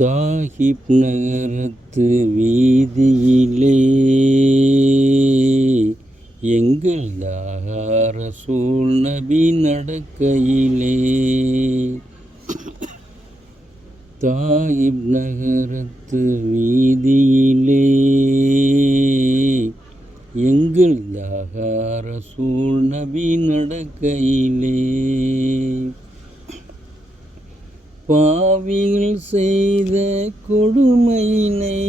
தாகிப் நகரத்து வீதியிலே எங்கள் தாஹா ரசூல் நபி நடக்கையிலே. தாகிப் நகரத்து வீதியிலே எங்கள் தாஹா ரசூல் நபி நடக்கையிலே. பாவிகள் செய்த கொடுமையினை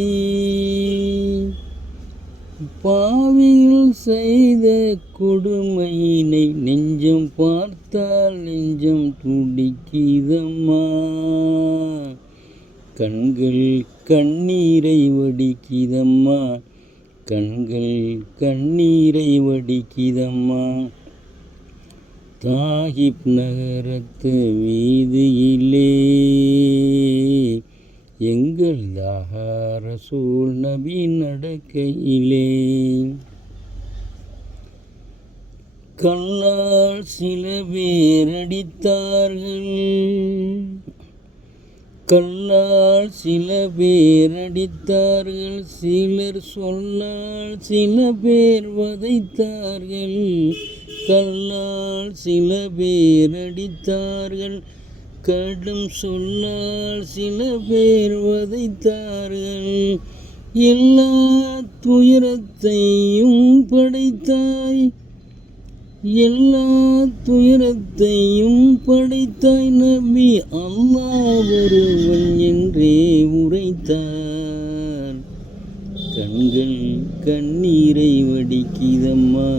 நெஞ்சம் பார்த்தால் நெஞ்சம் துடிக்கிதம்மா. கண்கள் கண்ணீரை வடிக்கிதம்மா. தாகிப் நகரத்து வீதியிலே எங்கள் தாஹா ரசூல் நபி நடக்கையிலே. கல்லால் சில பேர் அடித்தார்கள், சிலர் சொல்லால் சில பேர் வதைத்தார்கள். கல்லால் சில பேர் அடித்தார்கள், கடும் சொல்லால் சில பேர் வதைத்தார்கள். எல்லா துயரத்தையும் படைத்தாய் நபி அல்லாஹ் ஒருவன் என்றே உரைத்தார். கண்கள் கண்ணீரை வடிக்கிதம்மா.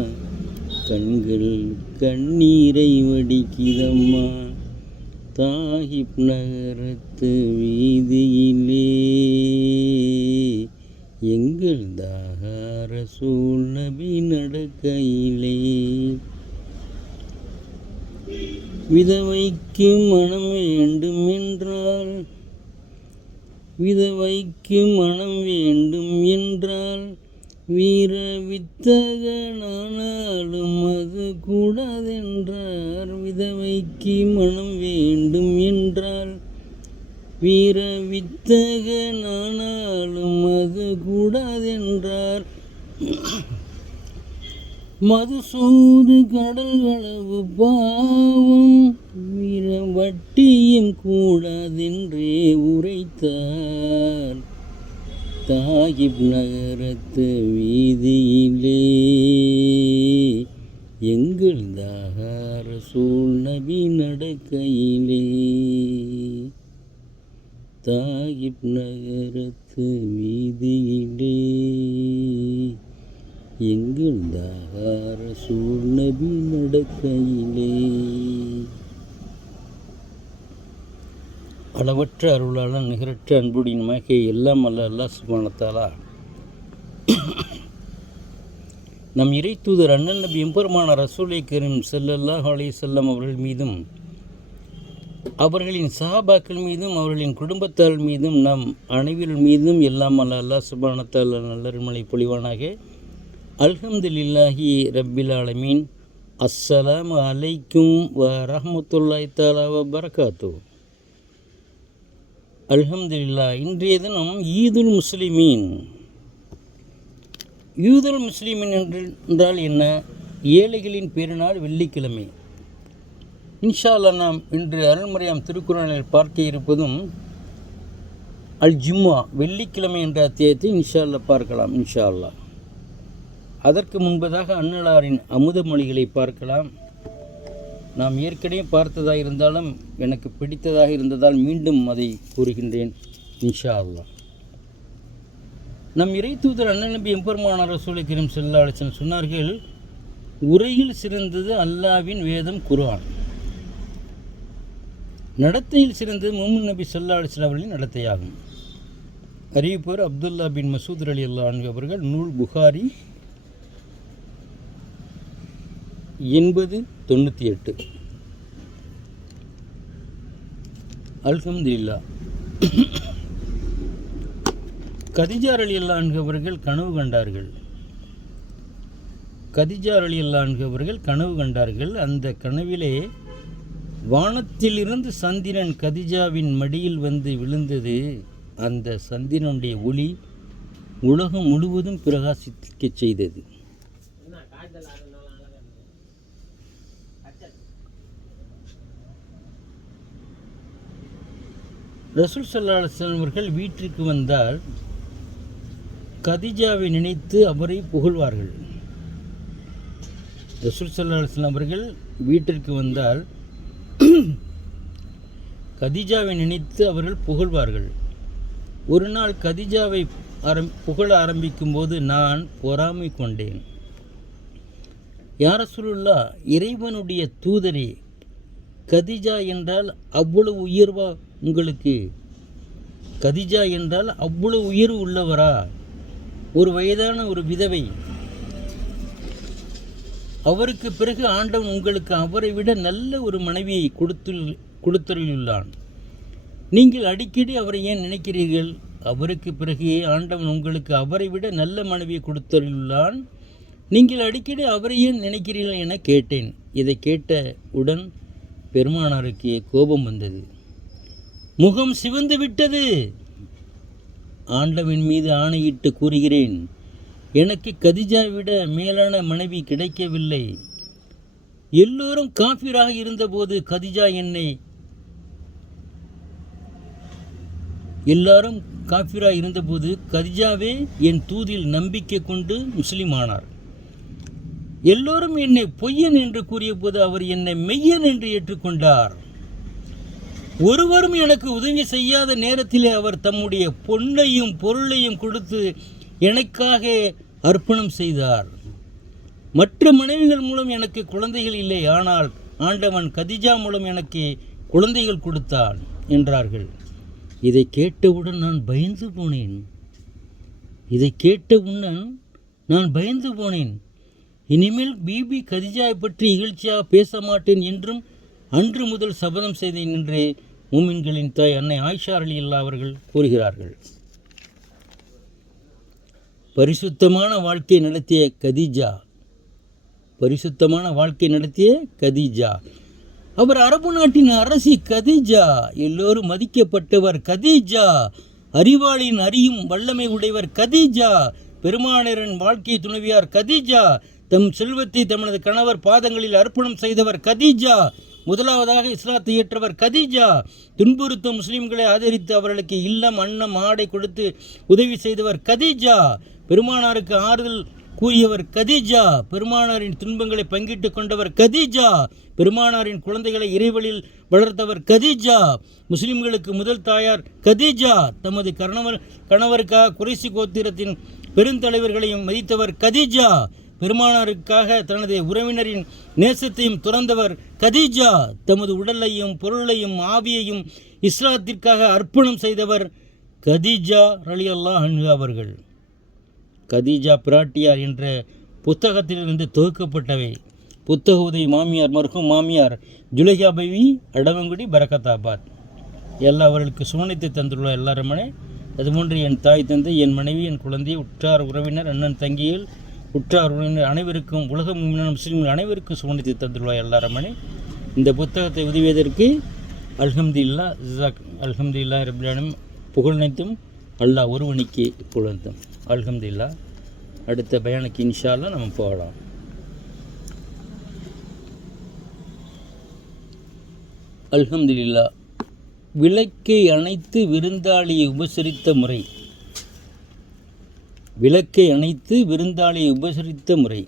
தாகிப் நகரத்து வீதியிலே எங்கள் தாஹா ரசூல் நபி நடக்கையிலே. விதவைக்கு மனம் வேண்டும் என்றால் வீர வித்தகனானாலும் அது கூடாதென்றார். விதவைக்கு மனம் வேண்டும் என்றால் வீர வித்தகனானாலும் அது கூடாதென்றார். மதுசூது கடல்களவு பாவம் வீர வட்டியும் கூடாதென்றே உரைத்தார். தாகிப் நகரத்து வீதியிலே எங்கள் தாஹா ரசூல் நபி நடக்கையிலே. தாகிப் நகரத்து வீதியிலே எங்கள் தாஹா ரசூல் நபி நடக்கையிலே. அளவற்ற அருளாளன் நிகரற்ற அன்புடையனுமாக எல்லாம் அல்ல அல்லாஹ் சுப்ஹானஹு வ தஆலா நம் இறை தூதர் அண்ணல் நபி எம்பெருமான ரசூலை கரீம் ஸல்லல்லாஹு அலைஹி வஸல்லம் அவர்கள் மீதும் அவர்களின் சஹாபாக்கள் மீதும் அவர்களின் குடும்பத்தார் மீதும் நம் அனைவர் மீதும் எல்லாம் அல்ல அல்லாஹ் சுப்ஹானஹு வ தஆலா நல்லருள்மழை பொழிவானாக. அல்ஹம்துலில்லாஹி ரப்பில் ஆலமீன். அஸ்ஸலாமு அலைக்கும் வ ரஹ்மத்துல்லாஹி தஆலா வ பரகாத்துஹு. அல்ஹம்துலில்லாஹ். இன்றைய தினம் ஈதுல் முஸ்லிமீன். ஈதுல் முஸ்லிமீன் என்றால் என்ன? ஏழைகளின் பெருநாள் வெள்ளிக்கிழமை. இன்ஷா அல்லாஹ் நாம் இன்று அருள்மறையாம் திருக்குர்ஆனில் பார்க்க இருப்பதும் அல் ஜும்மா வெள்ளிக்கிழமை என்ற அத்தியாயத்தை இன்ஷா அல்லாஹ் பார்க்கலாம். இன்ஷா அல்லாஹ். அதற்கு முன்பதாக அன்னலாரின் அமுத மொழிகளை பார்க்கலாம். நாம் ஏற்கனவே பார்த்ததாக இருந்தாலும் எனக்கு பிடித்ததாக இருந்ததால் மீண்டும் அதை கூறுகின்றேன். இன்ஷா அல்லாஹ். நம் இறை தூதர் அண்ணல் நபி எம்பெருமான ரசூலை கரீம் ஸல்லல்லாஹு அலைஹி வஸல்லம் சொன்னார்கள், உரையில் சிறந்தது அல்லாஹ்வின் வேதம் குர்ஆன், நடத்தையில் சிறந்தது முஹம்மது நபி ஸல்லல்லாஹு அலைஹி வஸல்லம் அவர்களின் நடத்தையாகும். அறிவிப்பவர் அப்துல்லா பின் மசூத் ரலியல்லாஹு அன்ஹு அவர்கள். நூல் புகாரி 8098. அல்ஹம்துலில்லாஹ். கதிஜா ரலியல்லாஹு அன்ஹு அவர்கள் கனவு கண்டார்கள். அந்த கனவிலே வானத்திலிருந்து சந்திரன் கதிஜாவின் மடியில் வந்து விழுந்தது. அந்த சந்திரனுடைய ஒளி உலகம் முழுவதும் பிரகாசிக்க செய்தது. ரசூல் ஸல்லல்லாஹு அலைஹி வஸல்லம் அவர்கள் வீட்டிற்கு வந்தால் கதீஜாவை நினைத்து அவரை புகழ்வார்கள். ரசூல் ஸல்லல்லாஹு அலைஹி வஸல்லம் அவர்கள் வீட்டிற்கு வந்தால் கதீஜாவை நினைத்து அவர்கள் புகழ்வார்கள். ஒரு நாள் கதீஜாவை புகழ ஆரம்பிக்கும் போது நான் பொறாமை கொண்டேன். யா ரசூலுல்லாஹ், இறைவனுடைய தூதரே, கதீஜா என்றால் அவ்வளவு உயர்வா உங்களுக்கு? கதீஜா என்றால் அவ்வளவு உயர்வு உள்ளவரா? ஒரு வயதான ஒரு விதவை, அவருக்கு பிறகு ஆண்டவன் உங்களுக்கு அவரை விட நல்ல ஒரு மனைவியை கொடுத்துள்ளான். நீங்கள் அடிக்கடி அவரை ஏன் நினைக்கிறீர்கள்? அவருக்கு பிறகு ஆண்டவன் உங்களுக்கு அவரை விட நல்ல மனைவியை கொடுத்துள்ளான், நீங்கள் அடிக்கடி அவரை ஏன் நினைக்கிறீர்கள் என கேட்டேன். இதை கேட்டவுடன் பெருமானாருக்கு கோபம் வந்தது, முகம் சிவந்து விட்டது. ஆண்டவன் மீது ஆணையிட்டு கூறுகிறேன், எனக்கு கதீஜா விட மேலான மனைவி கிடைக்கவில்லை. எல்லோரும் காஃபிராக இருந்தபோது கதீஜா எல்லாரும் காஃபிராக இருந்தபோது கதீஜாவே என் தூதில் நம்பிக்கை கொண்டு முஸ்லிம் ஆனார். எல்லோரும் என்னை பொய்யன் என்று கூறிய போது அவர் என்னை மெய்யன் என்று ஏற்றுக்கொண்டார். ஒருவரும் எனக்கு உதவி செய்யாத நேரத்திலே அவர் தம்முடைய பொன்னையும் பொருளையும் கொடுத்து எனக்காக அர்ப்பணம் செய்தார். மற்ற மனைவிகள் மூலம் எனக்கு குழந்தைகள் இல்லை, ஆனால் ஆண்டவன் கதீஜா மூலம் எனக்கு குழந்தைகள் கொடுத்தான் என்றார்கள். இதை கேட்டவுடன் நான் பயந்து போனேன். இனிமேல் பிபி கதீஜாவை பற்றி இகழ்ச்சியாக பேச மாட்டேன் என்றும் அன்று முதல் சபதம் செய்தேன் என்று மூமின்களின் தாய் அன்னை ஆயிஷா ரலியல்லாஹு அவர்கள் கூறுகிறார்கள். பரிசுத்தமான வாழ்க்கை நடத்திய கதீஜா, அவர் அரபு நாட்டின் அரசி கதீஜா, எல்லோரும் மதிக்கப்பட்டவர் கதீஜா, அறிவாளின் அறியும் வல்லமை உடையவர் கதீஜா, பெருமானாரின் வாழ்க்கை துணைவியார் கதீஜா, தம் செல்வத்தை தமது கணவர் பாதங்களில் அர்ப்பணம் செய்தவர் கதீஜா, முதலாவதாக இஸ்லாத்தை ஏற்றவர் கதீஜா, துன்புறுத்தும் முஸ்லிம்களை ஆதரித்து அவர்களுக்கு இல்லம் அன்னம் ஆடை கொடுத்து உதவி செய்தவர் கதீஜா, பெருமானாருக்கு ஆறுதல் கூறியவர் கதீஜா, பெருமானாரின் துன்பங்களை பங்கிட்டு கொண்டவர் கதீஜா, பெருமானாரின் குழந்தைகளை இறைவழியில் வளர்த்தவர் கதீஜா, முஸ்லிம்களுக்கு முதல் தாயார் கதீஜா, தமது கணவருக்காக குறைசி கோத்திரத்தின் பெருந்தலைவர்களையும் மதித்தவர் கதீஜா, பெருமானாருக்காக தனது உறவினரின் நேசத்தையும் துறந்தவர் கதீஜா, தமது உடலையும் பொருளையும் ஆவியையும் இஸ்லாத்திற்காக அர்ப்பணம் செய்தவர் கதீஜா ரலியல்லாஹு அன்ஹா அவர்கள். கதீஜா பிராட்டியார் என்ற புத்தகத்திலிருந்து தொகுக்கப்பட்டவை. புத்தக உதவி மாமியார் ஜுலைஹா பீவி, அடவங்குடி, பரக்கத்தாபாத். அவர்களுக்கு சுவனத்தை தந்துள்ள எல்லாருமே, அதுபோன்று என் தாய் தந்தை, என் மனைவி, என் குழந்தை, உற்றார் உறவினர், அண்ணன் தங்கியில் உற்றார் உறவினர் அனைவருக்கும், உலக முஸ்லிம்கள் அனைவருக்கும் சுவனத்தை தந்துள்ள எல்லாருமே. இந்த புத்தகத்தை உதவியதற்கு அல்ஹம்துலில்லாஹ் ரப்பில் ஆலமீன், புகழ்னைத்தும் அல்லாஹ் ஒருவனுக்கு புகழ்ந்தும். அல்ஹம்துலில்லாஹ். அடுத்த பயானுக்கு இன்ஷா அல்லாஹ் நம்ம போகலாம். அல்ஹம்துலில்லாஹ். விளக்கை அணைத்து விருந்தாளியை உபசரித்த முறை.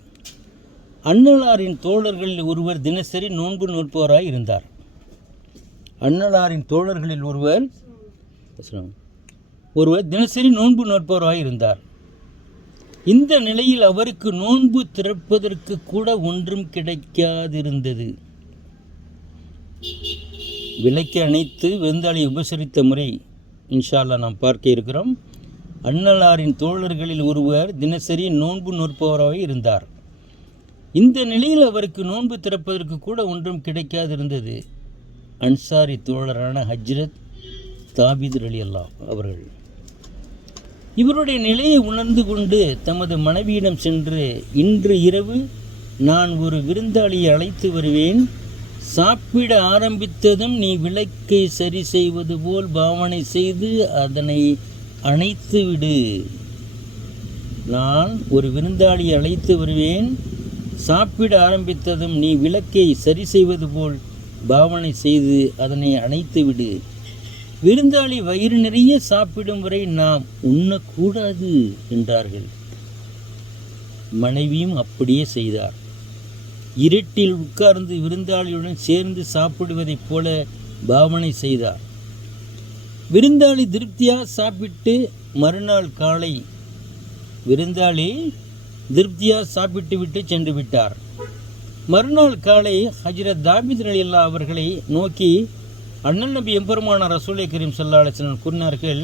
அன்னலாரின் தோழர்களில் ஒருவர் தினசரி நோன்பு நோற்பவராய் இருந்தார். ஒருவர் தினசரி நோன்பு நோற்பவராய் இருந்தார். இந்த நிலையில் அவருக்கு நோன்பு திறப்பதற்கு கூட ஒன்றும் கிடைக்காதிருந்தது. விளக்கை அணைத்து விருந்தாளியை உபசரித்த முறை இன்ஷா அல்லாஹ் நாம் பார்க்க இருக்கிறோம். அன்னலாரின் தோழர்களில் ஒருவர் தினசரி நோன்பு நோற்பவராக இருந்தார். இந்த நிலையில் அவருக்கு நோன்பு திறப்பதற்கு கூட ஒன்றும் கிடைக்காதிருந்தது. அன்சாரி தோழரான ஹஜ்ரத் தாபித் ரலியல்லாஹு அவர்கள் இவருடைய நிலையை உணர்ந்து கொண்டு தமது மனைவியிடம் சென்று, இன்று இரவு நான் ஒரு விருந்தாளியை அழைத்து வருவேன், சாப்பிட ஆரம்பித்ததும் நீ விளக்கை சரி செய்வது போல் பாவனை செய்து அதனை அணைத்து விடு. நான் ஒரு விருந்தாளியை அழைத்து வருவேன். சாப்பிட ஆரம்பித்ததும் நீ விளக்கை சரி செய்வது போல் பாவனை செய்து அதனை அணைத்து விடு. விருந்தாளி வயிறு நிறைய சாப்பிடும் வரை நாம் உண்ணக்கூடாது என்றார்கள். மனைவியும் அப்படியே செய்தார். இருட்டில் உட்கார்ந்து விருந்தாளியுடன் சேர்ந்து சாப்பிடுவதைப் போல பாவனை செய்தார். விருந்தாளி திருப்தியாக சாப்பிட்டு மறுநாள் காலை விருந்தாளி திருப்தியாக சாப்பிட்டு விட்டு சென்று விட்டார். மறுநாள் காலை ஹஜ்ரத் தாபித் ரலியல்லாஹு அவர்களை நோக்கி அண்ணல் நபி எம்பெருமானார் ரசூலை கரீம் ஸல்லல்லாஹு அலைஹி வஸல்லம் கூறினார்கள்,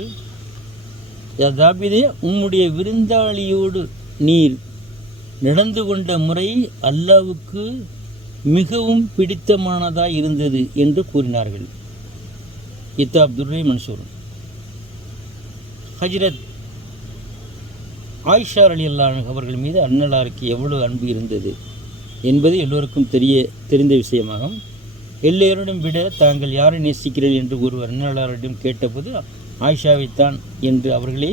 யா தாபிதே, உம்முடைய விருந்தாளியோடு நீர் நடந்து கொண்ட முறை அல்லாஹ்வுக்கு மிகவும் பிடித்தமானதாக இருந்தது என்று கூறினார்கள். கிதாப் துர்ரை மன்சூர். ஹஜ்ரத் ஆயிஷா ரலியல்லாஹு அவர்கள் மீது அன்னலாருக்கு எவ்வளவு அன்பு இருந்தது என்பது எல்லோருக்கும் தெரிந்த விஷயமாகும். எல்லோரிடம் விட தாங்கள் யாரை நேசிக்கிறீர்கள் என்று ஒருவர் அன்னலாரிடம் கேட்டபோது ஆயிஷாவைத்தான் என்று அவர்களே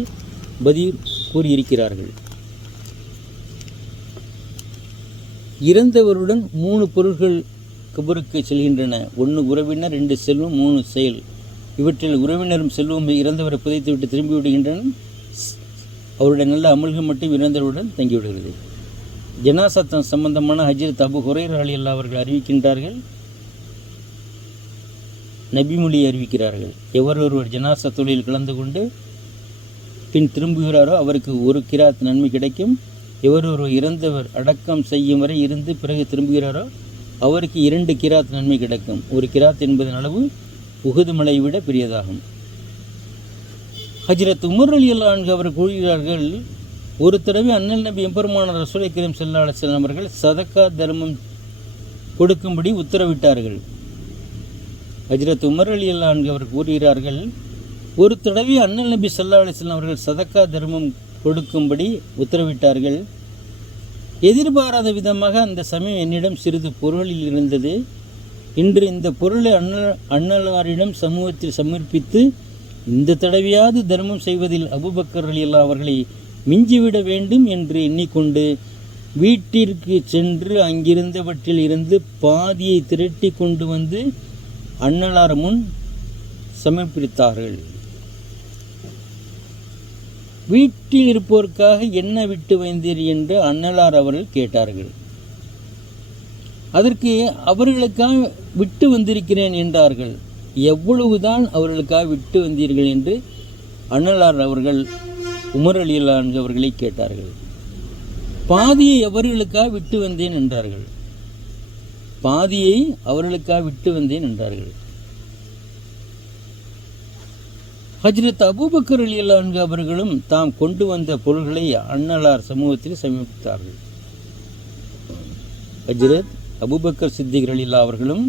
பதில் கூறியிருக்கிறார்கள். இறந்தவருடன் 3 பொருள்கள் கபருக்கு செல்கின்றன. 1 உறவினர், 2 செல்வம், 3 செயல். இவற்றில் உறவினரும் செல்வம் இறந்தவரை புதைத்துவிட்டு திரும்பி விடுகின்றன. அவருடைய நல்ல அமல்கள் மட்டும் இறந்தவருடன் தங்கிவிடுகிறது. ஜனாசத்தம் சம்பந்தமான ஹஜ்ரத் அபு ஹுரைரா ரலியல்லாஹு அவர்கள் அறிவிக்கின்றார்கள், நபிமொழி அறிவிக்கிறார்கள். எவர் ஒருவர் ஜனாசா தொழிலில் கலந்து கொண்டு பின் திரும்புகிறாரோ அவருக்கு 1 கிராத் நன்மை கிடைக்கும். எவர் ஒருவர் இறந்தவர் அடக்கம் செய்யும் வரை இருந்து பிறகு திரும்புகிறாரோ அவருக்கு 2 கிராத் நன்மை கிடைக்கும். 1 கிராத் என்பதன் அளவு உஹது மலையை விட பெரியதாகும். ஹஜ்ரத் உமர் ரலியல்லாஹு அன்ஹு அவர் கூறுகிறார்கள், ஒரு தடவை அண்ணல் நபி எம்பெருமானார் ரசூலை கரீம் ஸல்லல்லாஹு அலைஹி வஸல்லம் அவர்கள் சதக்கா தர்மம் கொடுக்கும்படி உத்தரவிட்டார்கள். ஹஜ்ரத் உமர் ரலியல்லாஹு அன்ஹு அவர் கூறுகிறார்கள், ஒரு தடவை அண்ணல் நபி ஸல்லல்லாஹு அலைஹி வஸல்லம் அவர்கள் சதக்கா தர்மம் கொடுக்கும்படி உத்தரவிட்டார்கள். எதிர்பாராத விதமாக அந்த சமயம் என்னிடம் சிறிது பொருளில் இருந்தது. இன்று இந்த பொருளை அண்ணலாரிடம் சமூகத்தில் சமர்ப்பித்து இந்த தடவையாவது தர்மம் செய்வதில் அபூபக்கர் ரலியல்லாஹு அவர்களை மிஞ்சிவிட வேண்டும் என்று எண்ணிக்கொண்டு வீட்டிற்கு சென்று அங்கிருந்தவற்றில் இருந்து பாதியை திரட்டி கொண்டு வந்து அண்ணலார் முன் சமர்ப்பித்தார்கள். வீட்டில் இருப்போருக்காக என்ன விட்டு வந்தீர் என்று அண்ணலார் அவர்கள் கேட்டார்கள். அதற்கு அவர்களுக்காக விட்டு வந்திருக்கிறேன் என்றார்கள். எவ்வளவுதான் அவர்களுக்காக விட்டு வந்தீர்கள் என்று அண்ணலார் அவர்கள் உமர் ரலியல்லாஹு அன்ஹு அவர்களை கேட்டார்கள். பாதியை அவர்களுக்காக விட்டு வந்தேன் என்றார்கள். பாதியை அவர்களுக்காக விட்டு வந்தேன் என்றார்கள். ஹஜ்ரத் அபூபக்கர் ரலியல்லாஹு அன்ஹு அவர்களும் தாம் கொண்டு வந்த பொருள்களை அண்ணலார் சமூகத்தில் சமர்ப்பித்தார்கள். ஹஜ்ரத் அபூபக்கர் சித்திக் ரலியல்லாஹு அவர்களும்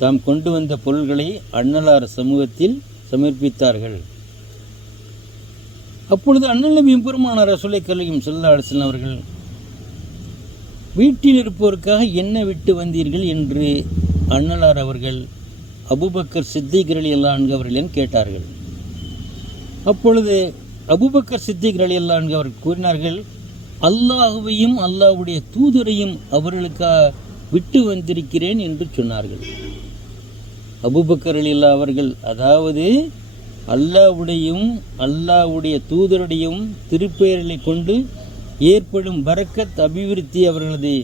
தாம் கொண்டு வந்த பொருள்களை அண்ணலார் சமூகத்தில் சமர்ப்பித்தார்கள். அப்பொழுது அண்ணல் நபி பெருமானார் ரசூலை கரீம் ஸல்லல்லாஹு அலைஹி வஸல்லம் அவர்கள், வீட்டில் இருப்போருக்காக என்ன விட்டு வந்தீர்கள் என்று அண்ணலார் அவர்கள் அபூபக்கர் சித்திக் ரலியல்லாஹு அன்ஹு அவர்களிடம் கேட்டார்கள். அப்பொழுது அபூபக்கர் சித்திக் ரலியல்லாஹு அன்ஹு அவர்கள் கூறினார்கள், அல்லாஹுவையும் அல்லாஹ்வுடைய தூதரையும் அவர்களுக்காக விட்டு வந்திருக்கிறேன் என்று சொன்னார்கள். அபூபக்கர் ரலியல்லாஹு அவர்கள், அதாவது அல்லாஹ்வுடையும் அல்லாஹ்வுடைய தூதருடையும் திருப்பெயர்களை கொண்டு ஏற்படும் பரக்கத், அபிவிருத்தி, அவர்களது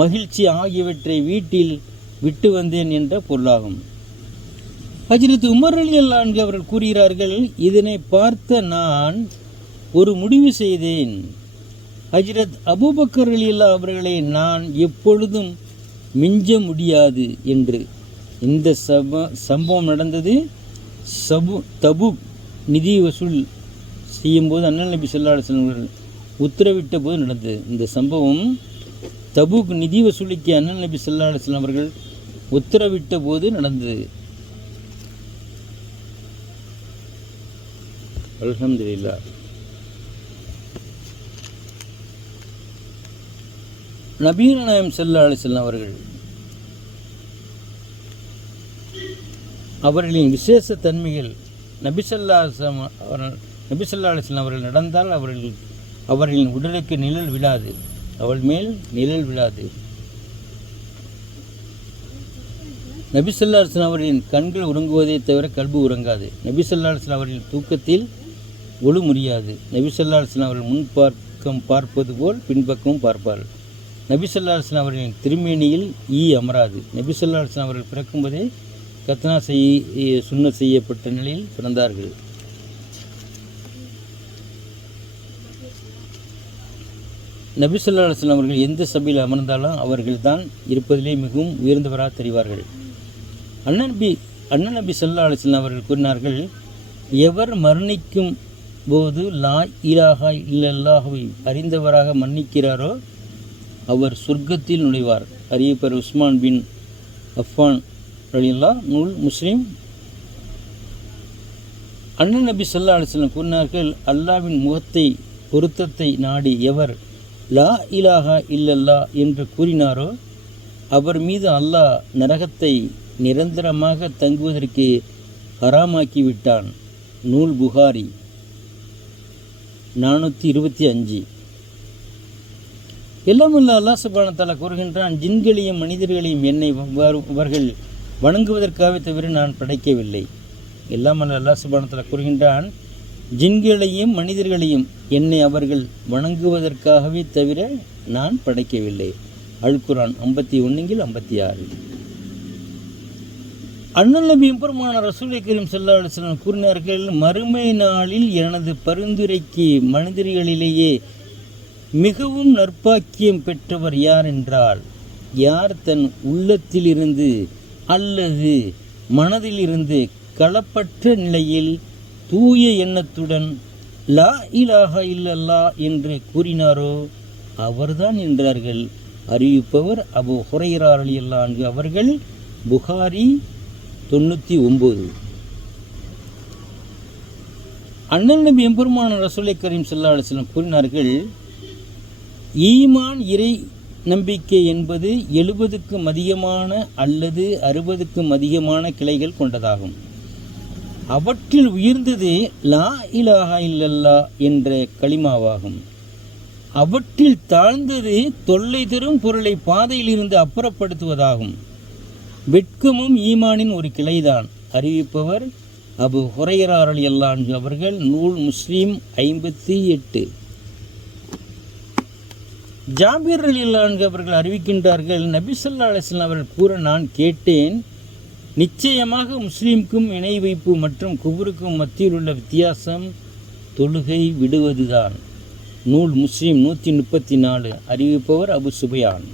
மகிழ்ச்சி ஆகியவற்றை வீட்டில் விட்டு வந்தேன் என்ற பொருளாகும். ஹஜ்ரத் உமர் ரலியல்லாஹு அன்ஹு அவர்கள் கூறுகிறார்கள், இதனை பார்த்த நான் ஒரு முடிவு செய்தேன். ஹஜ்ரத் அபூபக்கர் ரலியல்லாஹு அவர்களை நான் எப்பொழுதும் மிஞ்ச முடியாது என்று. இந்த சம்பவம் நடந்தது தபூக் நிதி வசூல் செய்யும்போது அண்ணல் நபி ஸல்லல்லாஹு அலைஹி வஸல்லம் அவர்கள் உத்தரவிட்ட போது நடந்தது. இந்த சம்பவம் தபூக் நிதி வசூலிக்கு அண்ணல் நபி ஸல்லல்லாஹு அலைஹி வஸல்லம் அவர்கள் உத்தரவிட்ட போது நடந்தது. அல்ஹம்துலில்லாஹ். நபிகள் நாயகம் ஸல்லல்லாஹு அலைஹி வஸல்லம் அவர்கள் அவர்களின் விசேஷ தன்மைகள் நபிசல்லா அலிஸ்லாம் அவர்கள் நடந்தால் அவர்களின் உடலுக்கு நிழல் விழாது, அவள் மேல் நிழல் விழாது. நபிசல்லா அலிஸ்லாம் அவர்களின் கண்கள் உறங்குவதை தவிர கல்பு உறங்காது. நபிசல்லா அலிஸ்லாம் அவர்களின் தூக்கத்தில் ஒழு முடியாது. நபிசல்லா அலிஸ்லாம் அவர்கள் முன்பக்கம் பார்ப்பது போல் பின்பக்கமும் பார்ப்பார்கள். நபிசல்லா அலிஸ்லாம் அவர்களின் திருமேனியில் அமராது. நபிசல்லா அலிஸ்லாம் அவர்கள் பிறக்கும்போதே கத்னா சுன்னத் செய்யப்பட்ட நிலையில் பிறந்தார்கள். நபிசல்லா அலிஸ்லாம் அவர்கள் எந்த சபையில் அமர்ந்தாலும் அவர்கள் தான் இருப்பதிலே மிகவும் உயர்ந்தவராக தெரிவார்கள். அண்ணன் நபி ஸல்லல்லாஹு அலைஹி வஸல்லம் அவர்கள் கூறினார்கள், எவர் மரணிக்கும் போது லா இலாஹா இல்லல்லாஹ்வை அறிந்தவராக மன்னிக்கிறாரோ அவர் சொர்க்கத்தில் நுழைவார். அறியப்பெற உஸ்மான் பின் அஃபான் ரலியல்லாஹு நூல் முஸ்லிம். அண்ணன் நபி ஸல்லல்லாஹு அலைஹி வஸல்லம் கூறினார்கள், அல்லாஹ்வின் முகத்தை பொருத்தத்தை நாடி எவர் லா இலாஹா இல்லல்லா என்று கூறினாரோ அவர் மீது அல்லாஹ் நரகத்தை நிரந்தரமாக தங்குவதற்கு ஹராமாக்கிவிட்டான். நூல் புகாரி 425. எல்லாம் அல்ல அல்லாஹ் சுப்ஹானஹு வ தஆலா கூறுகின்றான், ஜின்களையும் மனிதர்களையும் என்னை அவர்கள் வணங்குவதற்காகவே தவிர நான் படைக்கவில்லை. எல்லாம் அல்ல அல்லாஹ் சுப்ஹானஹு வ தஆலா கூறுகின்றான், ஜின்களையும் மனிதர்களையும் என்னை அவர்கள் வணங்குவதற்காகவே தவிர நான் படைக்கவில்லை. அல் குர்ஆன் 51:56. அண்ணல் நபி பெருமான ரசூலை கரீம் ஸல்லல்லாஹு அலைஹி வஸல்லம் கூறினார்கள், மறுமை நாளில் எனது பரிந்துரைக்கு மனிதர்களிலேயே மிகவும் நற்பாக்கியம் பெற்றவர் யார் என்றால், யார் தன் உள்ளத்திலிருந்து அல்லது மனதிலிருந்து களப்பற்ற நிலையில் தூய எண்ணத்துடன் லா இலாஹா இல்லல்லா என்று கூறினாரோ அவர்தான் என்றார்கள். அறிவிப்பவர் அபூ ஹுரைரா ரலியல்லாஹு அன்ஹு அவர்கள். புகாரி 99. அண்ணல் நபி எம்பெருமான ரசூலை கரீம் ஸல்லல்லாஹு அலைஹி வஸல்லம் கூறினார்கள், ஈமான் இறை நம்பிக்கை என்பது 70க்கும் அதிகமான அல்லது 60க்கும் அதிகமான கிளைகள் கொண்டதாகும். அவற்றில் உயர்ந்தது லா இலாஹா இல்லல்லா என்ற கலிமாவாகும். அவற்றில் தாழ்ந்தது தொல்லை தரும் பொருளை பாதையிலிருந்து அப்புறப்படுத்துவதாகும். வெட்கமும் ஈமானின் ஒரு கிளைதான். அறிவிப்பவர் அபூ ஹுரைரா ரலியல்லாஹு அன்ஹு அவர்கள். நூல் முஸ்லிம் 58. ஜாபிர் ரலியல்லாஹு அன்ஹு அவர்கள் அறிவிக்கின்றார்கள், நபி ஸல்லல்லாஹு அலைஹி வஸல்லம் அவர்கள் கூற நான் கேட்டேன், நிச்சயமாக முஸ்லீமுக்கும் இணை வைப்பு மற்றும் குஃபருக்கும் மத்தியில் உள்ள வித்தியாசம் தொழுகை விடுவதுதான். நூல் முஸ்லிம் 134. அறிவிப்பவர் அபு சுபையான்.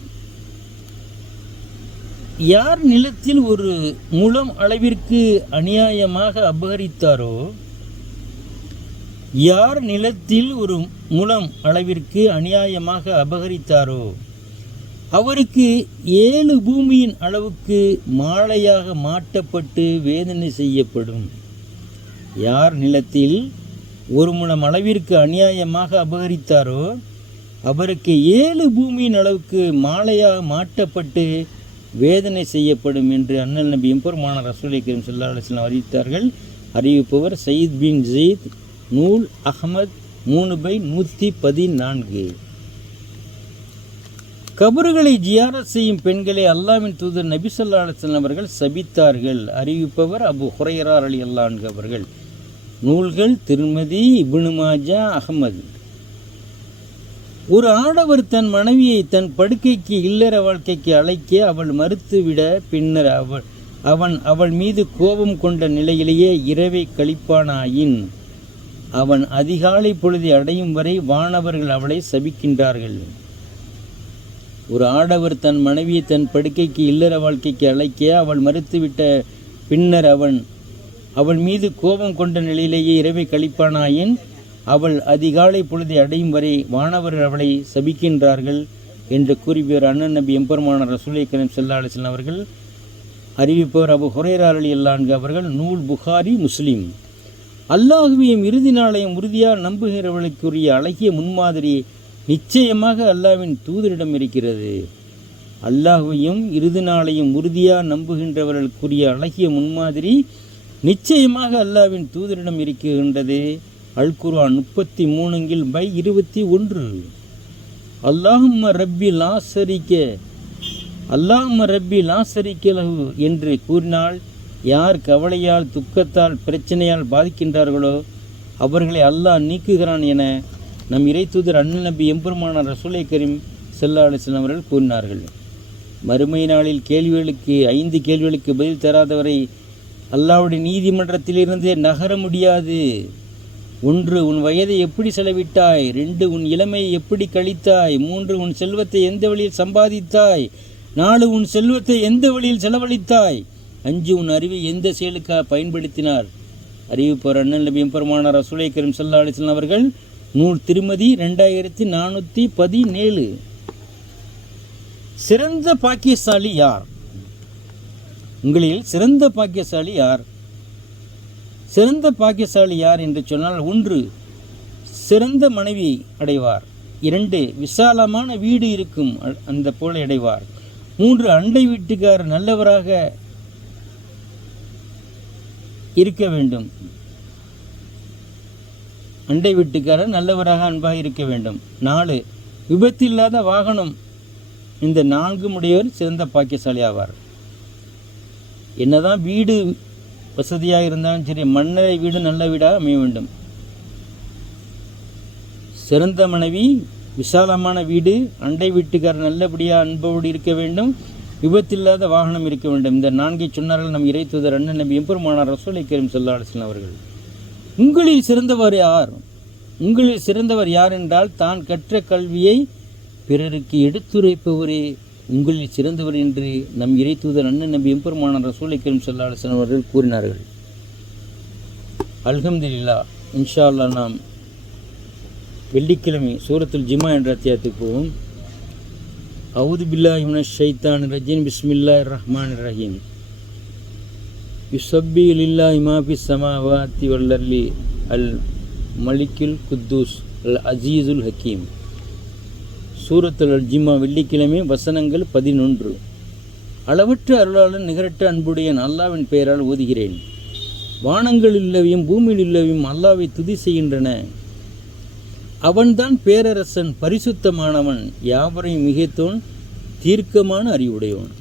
யார் நிலத்தில் ஒரு முழம் அளவிற்கு அநியாயமாக அபகரித்தாரோ அவருக்கு 7 பூமியின் அளவுக்கு மாலையாக மாட்டப்பட்டு வேதனை செய்யப்படும். யார் நிலத்தில் ஒரு முழம் அளவிற்கு அநியாயமாக அபகரித்தாரோ அவருக்கு 7 பூமியின் அளவுக்கு மாலையாக மாட்டப்பட்டு வேதனை செய்யப்படும் என்று அண்ணல் நபி எம்பெருமான ரசூலை கரீம் ஸல்லல்லாஹு அலைஹி வஸல்லம் அறிவித்தார்கள். அறிவிப்பவர் சயீத் பின் ஜெயித். நூல் அஹ்மத் 3/114. கபறுகளை ஜியாரத் செய்யும் பெண்களை அல்லாஹ்வின் தூதர் நபி ஸல்லல்லாஹு அலைஹி வஸல்லம் அவர்கள் சபித்தார்கள். அறிவிப்பவர் அபூ ஹுரைரா ரலியல்லாஹு அன்ஹு அவர்கள். நூல்கள் திருமதி, இப்னு மாஜா, அஹ்மத். ஒரு ஆடவர் தன் மனைவியை தன் படுக்கைக்கு இல்லற வாழ்க்கைக்கு அழைக்க அவள் மறுத்துவிட பின்னர் அவள் மீது கோபம் கொண்ட நிலையிலேயே இரவை கழிப்பானாயின் அவன் அதிகாலை பொழுதை அடையும் வரை வானவர்கள் அவளை சபிக்கின்றார்கள். ஒரு ஆடவர் தன் மனைவியை தன் படுக்கைக்கு இல்லற வாழ்க்கைக்கு அழைக்க அவள் மறுத்துவிட்ட பின்னர் அவள் மீது கோபம் கொண்ட நிலையிலேயே இரவை கழிப்பானாயின் அவள் அதிகாலை பொழுதை அடையும் வரை வானவர்கள் அவளை சபிக்கின்றார்கள் என்று கூறியவர் அண்ணன் நபி எம்பெருமான ரசூலை கரீம் ஸல்லல்லாஹு அலைஹி வஸல்லம் அவர்கள். அறிவிப்பவர் அபூ ஹுரைரா ரலியல்லாஹு அன்ஹு அவர்கள். நூல் புகாரி முஸ்லிம். அல்லாஹ்வையும் இறுதி நாளையும் உறுதியாக நம்புகிறவர்களுக்குரிய அழகிய முன்மாதிரி நிச்சயமாக அல்லாஹ்வின் தூதரிடம் இருக்கிறது. அல்லாஹ்வையும் இறுதி நாளையும் உறுதியாக நம்புகின்றவர்களுக்குரிய அழகிய முன்மாதிரி நிச்சயமாக அல்லாவின் தூதரிடம் இருக்கின்றது. அல் குர்ஆன் 33/21. அல்லாஹும்ம ரப்பி லா ஷரீக்க லஹு என்று கூறினால் யார் கவலையால், துக்கத்தால், பிரச்சனையால் பாதிக்கின்றார்களோ அவர்களை அல்லாஹ் நீக்குகிறான் என நம் இறை தூதர் அண்ணல் நபி எம்பெருமானார் ரசூலை கரீம் ஸல்லல்லாஹு அலைஹி வஸல்லம் அவர்கள் கூறினார்கள். மறுமை நாளில் 5 கேள்விகளுக்கு பதில் தராதவரை அல்லாஹ்வுடைய நீதிமன்றத்திலிருந்தே நகர முடியாது. 1. உன் வயதை எப்படி செலவிட்டாய்? 2. உன் இளமையை எப்படி கழித்தாய்? 3. உன் செல்வத்தை எந்த வழியில் சம்பாதித்தாய்? 4. உன் செல்வத்தை எந்த வழியில் செலவழித்தாய்? 5. உன் அறிவை எந்த செயலுக்காக பயன்படுத்தினார்? அறிவிப்பவர் அண்ணல் நபி எம்பெருமானார் ரசூலை கரீம் ஸல்லல்லாஹு அலைஹி வஸல்லம் அவர்கள். நூல் திருமதி 2417. சிறந்த பாக்கியசாலி யார்? உங்களில் சிறந்த பாக்கியசாலி யார்? சிறந்த பாக்கியசாலி யார் என்று சொன்னால் 1. சிறந்த மனைவி அடைவார். 2. விசாலமான வீடு இருக்கும் அந்த போல அடைவார். 3. அண்டை வீட்டுக்காரர் நல்லவராக இருக்க வேண்டும். அண்டை வீட்டுக்காரர் நல்லவராக அன்பாக இருக்க வேண்டும். 4. விபத்தில்லாத வாகனம். இந்த 4 உடையவர் சிறந்த பாக்கியசாலி ஆவார். என்னதான் வீடு வசதியாக இருந்தாலும் சரி, மன்னரை வீடு நல்ல வீடாக அமைய வேண்டும். சிறந்த மனைவி, விசாலமான வீடு, அண்டை வீட்டுக்காரர் நல்லபடியாக அன்போடு இருக்க வேண்டும், விபத்தில்லாத வாகனம் இருக்க வேண்டும். இந்த 4 சொன்னார்கள் நம் இறை தூதர் அண்ணன் நபி எம்பெருமானார் ரசூலை கரீம் ஸல்லல்லாஹு அலைஹி வஸல்லம் அவர்கள். உங்களில் சிறந்தவர் யார்? உங்களில் சிறந்தவர் யார் என்றால் தான் கற்ற கல்வியை பிறருக்கு எடுத்துரைப்பவரே உங்களில் சிறந்தவர் என்று நம் இறை தூதர் அண்ணன் நபி எம்பெருமானார் ரசூலை கரீம் ஸல்லல்லாஹு அலைஹி வஸல்லம் அவர்கள் கூறினார்கள். அல்ஹம்துலில்லாஹ். இன்ஷா அல்லாஹ் நாம் வெள்ளிக்கிழமை சூரத்துல் ஜுமா என்ற அத்தியாயத்துக்கு போவோம். அவுது பில்லாஹி மினஷ் ஷைத்தானிர் ரஜீம். பிஸ்மில்லாஹிர் ரஹ்மானிர் ரஹீம். யுஸப்பிஹு லில்லாஹி மா ஃபிஸ் ஸமாவாத்தி வல் அர்லி அல் மலிக்குல் குத்தூஸ் அல் அஸீஸுல் ஹக்கீம். சூரத்துல் ஜுமா வெள்ளிக்கிழமை வசனங்கள் 11. அளவற்ற அருளாளன் நிகரற்ற அன்புடையன் அல்லாவின் பெயரால் ஓதுகிறேன். வானங்கள் உள்ளவையும் பூமியில் உள்ளவையும் அல்லாவை துதி செய்கின்றன. அவன்தான் பேரரசன், பரிசுத்தமானவன், யாவரையும் மிகைத்தோன், தீர்க்கமான அறிவுடையவன்.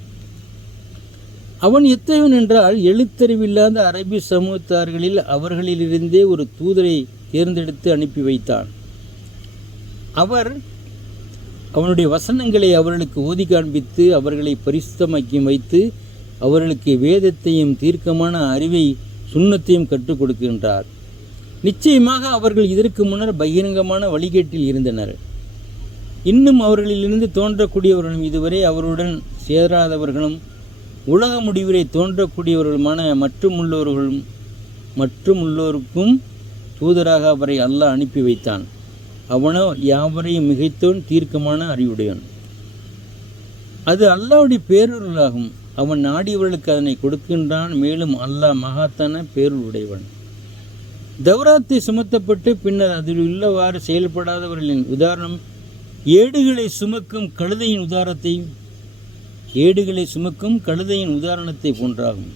அவன் எத்தவன் என்றால் எழுத்தறிவில்லாத அரபி சமூகத்தார்களில் அவர்களிலிருந்தே ஒரு தூதரை தேர்ந்தெடுத்து அனுப்பி வைத்தான். அவனுடைய வசனங்களை அவர்களுக்கு ஓதி காண்பித்து அவர்களை பரிசுத்தமாக்கி வைத்து அவர்களுக்கு வேதத்தையும் தீர்க்கமான அறிவை சுன்னத்தையும் கற்றுக் கொடுக்கின்றார். நிச்சயமாக அவர்கள் இதற்கு முன்னர் பகிரங்கமான வழிகேட்டில் இருந்தனர். இன்னும் அவர்களிலிருந்து தோன்றக்கூடியவர்களும் இதுவரை அவருடன் சேராதவர்களும் உலக முடிவிலே தோன்றக்கூடியவர்களுமான மற்றுமுள்ளோருக்கும் தூதராக அவரை அல்லாஹ் அனுப்பி வைத்தான். அவனோ யாவரையும் மிகைத்தோன், தீர்க்கமான அறிவுடையவன். அது அல்லாஹ்வுடைய பேரருளாகும். அவன் நாடியவர்களுக்கு அதனை கொடுக்கின்றான். மேலும் அல்லாஹ் மகாத்தான பேருடையவன். தௌராத்தை சுமத்தப்பட்டு பின்னர் அதில் உள்ளவாறு செயல்படாதவர்களின் உதாரணம் ஏடுகளை சுமக்கும் கழுதையின் உதாரணத்தை போன்றாகும்.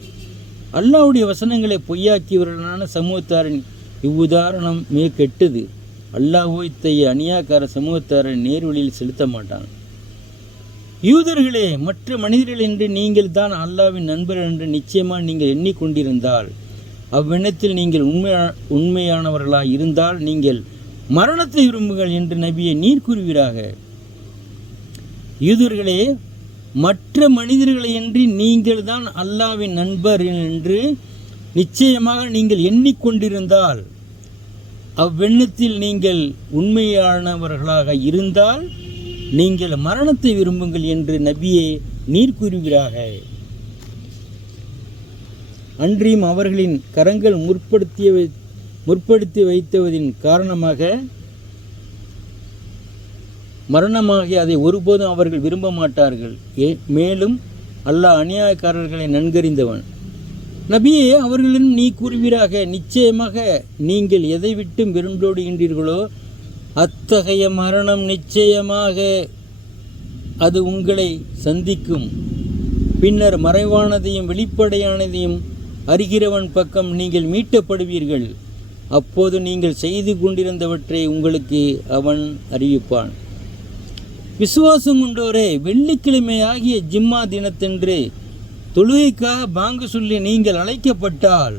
அல்லாஹ்வுடைய வசனங்களை பொய்யாக்கியவர்களான சமூகத்தாரின் இவ்வுதாரணம் மிக கெட்டது. அல்லாஹ் இத்தகைய அநியாக்கார சமூகத்தாரை நேர்வழியில் செலுத்த மாட்டான். யூதர்களே, மற்ற மனிதர்கள் என்று நீங்கள் தான் அல்லாஹ்வின் நண்பர்கள் என்று நிச்சயமாக நீங்கள் எண்ணிக்கொண்டிருந்தால், அவ்வெண்ணத்தில் நீங்கள் உண்மையானவர்களாக இருந்தால் நீங்கள் மரணத்தை விரும்புங்கள் என்று நபியை நீர் கூறுவீராக. யூதர்களே, மற்ற மனிதர்களை என்று நீங்கள் தான் அல்லாஹ்வின் நண்பர் என்று நிச்சயமாக நீங்கள் எண்ணிக்கொண்டிருந்தால், அவ்வெண்ணத்தில் நீங்கள் உண்மையானவர்களாக இருந்தால் நீங்கள் மரணத்தை விரும்புங்கள் என்று நபியே நீர் கூறுவீராக. அன்றியும் அவர்களின் கரங்கள் முற்படுத்தி வைத்தவதின் காரணமாக மரணமாகி அதை ஒருபோதும் அவர்கள் விரும்ப மாட்டார்கள். மேலும் அல்லாஹ் அநியாயக்காரர்களை நன்கறிந்தவன். நபியே, அவர்களிடம் நீ கூறுவீராக, நிச்சயமாக நீங்கள் எதை விட்டும் விருந்தோடுகின்றீர்களோ அத்தகைய மரணம் நிச்சயமாக அது உங்களை சந்திக்கும். பின்னர் மறைவானதையும் வெளிப்படையானதையும் அறிகிறவன் பக்கம் நீங்கள் மீட்டப்படுவீர்கள். அப்போது நீங்கள் செய்து கொண்டிருந்தவற்றை உங்களுக்கு அவன் அறிவிப்பான். விசுவாசம் கொண்டோரே, வெள்ளிக்கிழமை ஆகிய ஜிம்மா தினத்தன்று தொழுகைக்காக பாங்கு சொல்லி நீங்கள் அழைக்கப்பட்டால்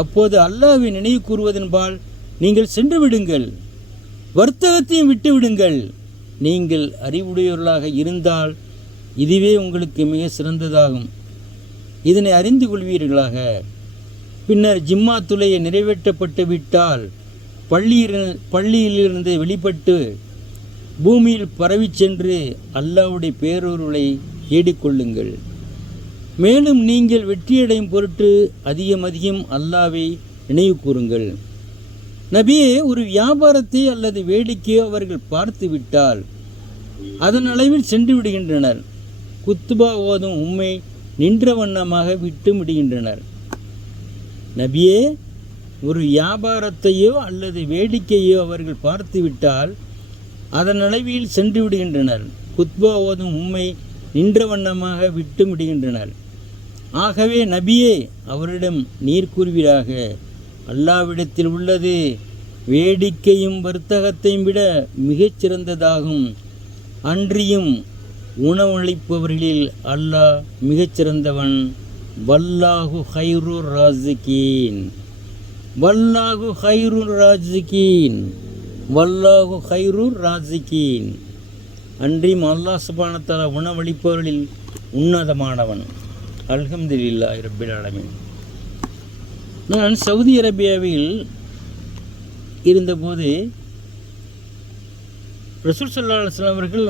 அப்போது அல்லாஹ்வை நினைவு கூறுவதன்பால் நீங்கள் சென்று விடுங்கள். வர்த்தகத்தையும் விட்டு விடுங்கள். நீங்கள் அறிவுடையவர்களாக இருந்தால் இதுவே உங்களுக்கு மிக சிறந்ததாகும். இதனை அறிந்து கொள்வீர்களாக. பின்னர் ஜிம்மா தொழுகை நிறைவேற்றப்பட்டு விட்டால் பள்ளியிலிருந்து வெளிப்பட்டு பூமியில் பரவி சென்று அல்லாஹ்வுடைய பேரருளை தேடிக்கொள்ளுங்கள். மேலும் நீங்கள் வெற்றியடையும் பொருட்டு அதிகம் அல்லாஹ்வை நினைவு கூறுங்கள். நபியே, ஒரு வியாபாரத்தை அல்லது வேடிக்கையோ அவர்கள் பார்த்து விட்டால் அதன் அளவில் சென்று விடுகின்றனர். குத்துபா ஓதும் உம்மை நின்ற வண்ணமாக விட்டு விடுகின்றனர். நபியே, ஒரு வியாபாரத்தையோ அல்லது வேடிக்கையோ அவர்கள் பார்த்து விட்டால் அதன் அளவில் சென்று விடுகின்றனர். குத்பா ஓதும் உம்மை நின்ற வண்ணமாக விட்டு விடுகின்றனர். ஆகவே நபியே, அவரிடம் நீர் கூறுவீராக, அல்லாஹ்விடத்தில் உள்ளது வேடிக்கையும் வர்த்தகத்தையும் விட மிகச்சிறந்ததாகும். அன்றியும் உணவளிப்பவர்களில் அல்லாஹ் மிகச்சிறந்தவன். வல்லாஹு ஹைருர் ராஸிகீன். வல்லாஹு ஹைருர் ராஸிகீன். வல்லாஹு ஹைருர் ராஸிகீன். அன்றியும் அல்லாஹ் சுப்ஹானஹு வ தஆலா உணவளிப்பவர்களில் உன்னதமானவன். அல்ஹம்துலில்லாஹி ரப்பில் ஆலமீன். நான் சவுதி அரேபியாவில் இருந்தபோது ரசூல் ஸல்லல்லாஹு அலைஹி வஸல்லம் அவர்கள்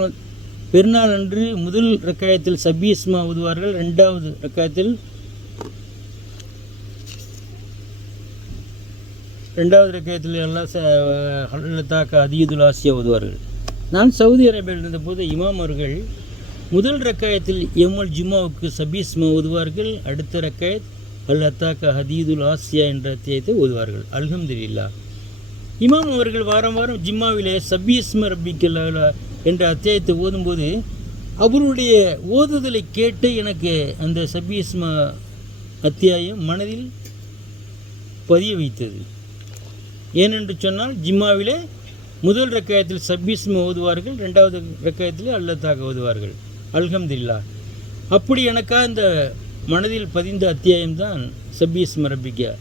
பெருநாள் அன்று முதல் ரக்காயத்தில் சப்பீஸ்மா ஓதுவார்கள். ரெண்டாவது ரக்காயத்தில் அல்லாஹ் அதியுதுல் ஆசியா ஓதுவார்கள். நான் சவுதி அரேபியாவில் இருந்தபோது இமாம் அவர்கள் முதல் ரக்காயத்தில் எம்முல் ஜும்மாவுக்கு சபீஸ்மா ஓதுவார்கள். அடுத்த ரக்காயத் அல்லாஹ் ஹதீதுல் ஆசியா என்ற அத்தியாயத்தை ஓதுவார்கள். அல்ஹம்துலில்லாஹ். இமாம் அவர்கள் வாரம் ஜிம்மாவிலே சபீஸ்ம ரப்பிக்கல் அலா என்ற அத்தியாயத்தை ஓதும்போது அவருடைய ஓதுதலை கேட்டு எனக்கு அந்த சபீஸ்மா அத்தியாயம் மனதில் பதிய வைத்தது. ஏனென்று சொன்னால் ஜிம்மாவிலே முதல் ரக்காயத்தில் சபீஸ்மா ஓதுவார்கள், ரெண்டாவது ரக்காயத்தில் அல்லாஹ் ஓதுவார்கள். அல்ஹம்துலில்லாஹ். அப்படி எனக்காக இந்த மனதில் பதிந்த அத்தியாயம்தான் சபீஸ்ம ரப்பிக்கா.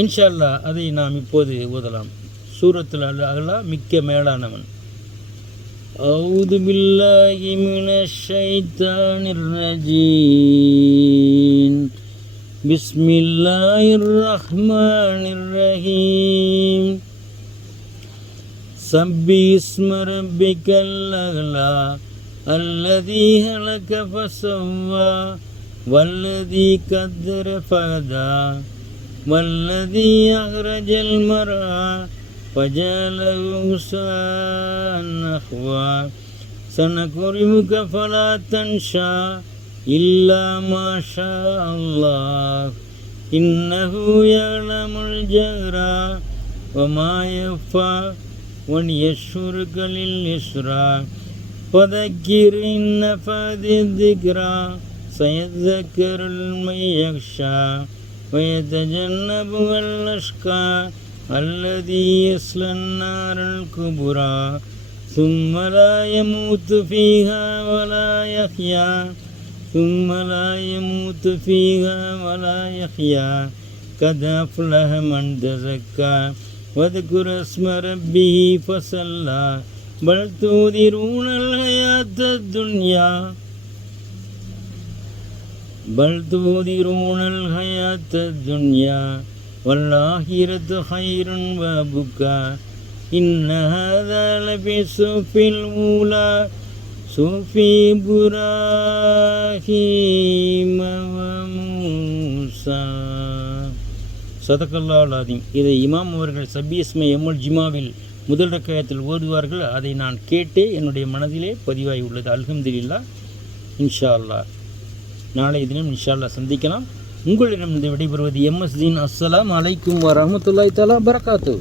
இன்ஷா அல்லாஹ் அதை நாம் இப்போது ஓதலாம். சூரத்துல் அலா மிக்க மேலானவன். அஊது பில்லாஹி மினஷ் ஷைத்தானிர் ரஜீம். பிஸ்மில்லாஹிர் ரஹ்மானிர் ரஹீம். சப்பீஸ்ம ரப்பிக்கல் அலா அல்லதி ஹலக ஃபஸவ்வா வல்லதி கத்தர ஃபஹதா வல்லதி அஹ்ரஜல் மர்ஆ ஃபஜஅலஹு குஸாஅன் நஹ்வா சனகுரிமுக ஃபலா தன்ஷா இல்லா மா ஷா அல்லாஹ் இன்னஹு யஅலமுல் ஜஹ்ரா வமா யஃபா வயஷ்குருக லில் யஸ்ரா فذكر إن نفعت الذكرى سيذكر من يخشى ويتجنبها الأشقى الذي يصلى النار الكبرى ثم لا يموت فيها ولا يحيا ثم لا يموت فيها ولا يحيا قد أفلح من تزكى وذكر اسم ربه فصلى بل تؤثرون الحياة الدنيا بل تؤثرون الحياة الدنيا والآخرة خير وأبقى إن هذا لفي الصحف الأولى صحف إبراهيم وموسى. சதகல்லாஹுல் அஸீம். இதை இமாம் அவர்கள் சபீஸ்மா எம்முல் ஜும்மாவில் முதல் ரக்காயத்தில் ஓதுவார்கள். அதை நான் கேட்டே என்னுடைய மனதிலே பதிவாகி உள்ளது. அல்ஹம்துலில்லாஹ். இன்ஷா அல்லாஹ் நாளை தினம் இன்ஷா அல்லாஹ் சந்திக்கலாம். உங்களிடம் விடைபெறுவது எம்எஸ் தீன். அஸ்ஸலாமு அலைக்கும் வரஹ்மத்துல்லாஹி தஆலா பரகாத்துஹு.